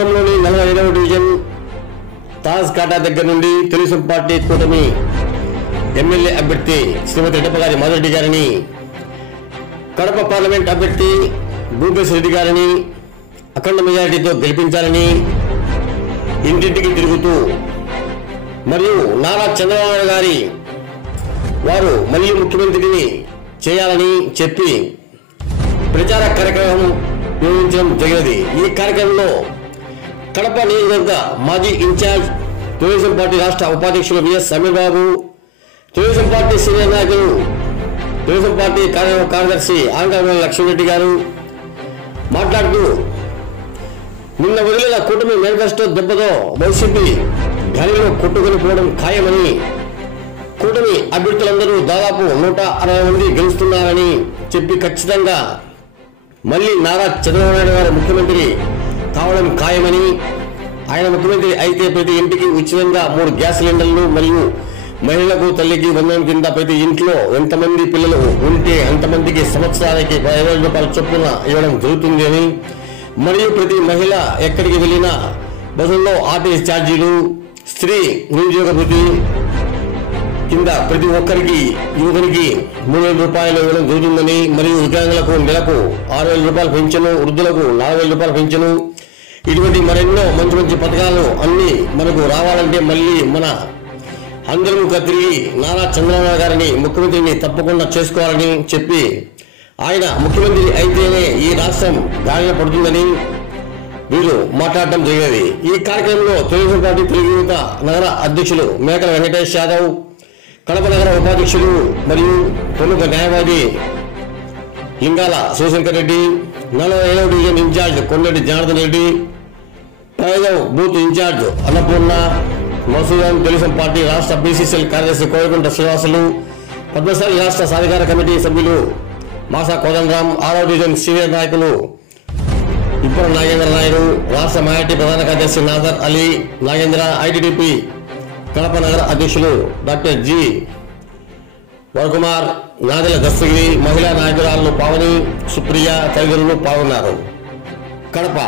నగరంలోని 45వ డివిజన్ తాజ్ కాటా దగ్గర నుండి తెలుగుదేశం పార్టీ కూటమి ఎమ్మెల్యే అభ్యర్థి శ్రీమతి రెడ్డపగారి మాధవరెడ్డి గారిని, కడప పార్లమెంట్ అభ్యర్థి భూపేశ్ రెడ్డి గారిని అఖండ మెజారిటీతో గెలిపించాలని ఇంటింటికి తిరుగుతూ మరియు నారా చంద్రబాబు నాయుడు గారి వారు మళ్ళీ ముఖ్యమంత్రిని చేయాలని చెప్పి ప్రచార కార్యక్రమం నిర్వహించడం జరిగినది. ఈ కార్యక్రమంలో కడప నియోజకవర్గ మాజీ ఇన్ఛార్జ్ తెలుగుదేశం పార్టీ రాష్ట్ర ఉపాధ్యక్షులు విఎస్ అమీర్ బాబు, తెలుగుదేశం పార్టీ సీనియర్ నాయకులు తెలుగుదేశం పార్టీ కార్యదర్శి ఆంధ్ర లక్ష్మీరెడ్డి గారు మాట్లాడుతూ, నిన్న వదిలిన కూటమి మేనిఫెస్టో దెబ్బతో వైసీపీ గాలిలో కొట్టుకుని పోవడం ఖాయమని, కూటమి అభ్యర్థులందరూ దాదాపు 160 మంది గెలుస్తున్నారని చెప్పి ఖచ్చితంగా మళ్ళీ నారా చంద్రబాబు నాయుడు గారు ముఖ్యమంత్రి కావడం ఖాయమని, ఆయన ముఖ్యమంత్రి అయితే ప్రతి ఇంటికి ఉచితంగా 3 గ్యాస్ సిలిండర్లు మరియు మహిళలకు తల్లికి 100 కింద ప్రతి ఇంట్లో ఎంతమంది పిల్లలు ఉంటే అంతమందికి సంవత్సరానికి 10,000 రూపాయల చొప్పున ఇవ్వడం జరుగుతుంది అని, మరియు ప్రతి మహిళ ఎక్కడికి వెళ్ళినా బస్సుల్లో ఆర్టీసీ ఛార్జీలు, స్త్రీ నిరుద్యోగ వృత్తి కింద ప్రతి ఒక్కరికి యువకునికి 3,000 రూపాయలు ఇవ్వడం జరుగుతుందని, మరియు వికలాంగులకు నెలకు 6,000 రూపాయలు పెంచను, వృద్ధులకు 4,000 రూపాయలు పెంచను, ఇటువంటి మరెన్నో మంచి మంచి పథకాలు అన్ని మనకు రావాలంటే మళ్ళీ మన అందరూ తిరిగి నారా చంద్రబాబు గారిని ముఖ్యమంత్రిని తప్పకుండా చేసుకోవాలని చెప్పి, ఆయన ముఖ్యమంత్రి అయితేనే ఈ రాష్ట్రం గాలిలో పడుతుందని వీరు మాట్లాడటం జరిగేది. ఈ కార్యక్రమంలో తెలుగుదేశం పార్టీ తెలుగు యువత నగర అధ్యక్షులు మేకల వెంకటేష్ యాదవ్, కడప నగర ఉపాధ్యక్షులు మరియు ప్రముఖ న్యాయవాది లింగాల శివశంకర్ రెడ్డి, 45వ డివిజన్ ఇన్ఛార్జ్ కొండరెడ్డి జనార్దన్ రెడ్డి, 15వ booth incharge Annapurna, Masudan, Telugu Desam party రాష్ట్ర బీసీసీఎల్ కార్యదర్శి కోయకుంట శ్రీనివాసులు, పద్మశాలి రాష్ట్ర సాధికార కమిటీ సభ్యులు మాసా కోదండరాం, 6వ డివిజన్ సీనియర్ నాయకులు ఇప్పర నాగేంద్ర నాయుడు, రాష్ట్ర మైనార్టీ ప్రధాన కార్యదర్శి నాజర్ అలీ నాగేంద్ర, ఐటీడీపీ కడప నగర అధ్యక్షులు డాక్టర్ జి వరకుమార్, నాదెల దస్తగిరి, మహిళా నాయకురాలు పావని, సుప్రియ తదితరులు పాల్గొన్నారు. కడప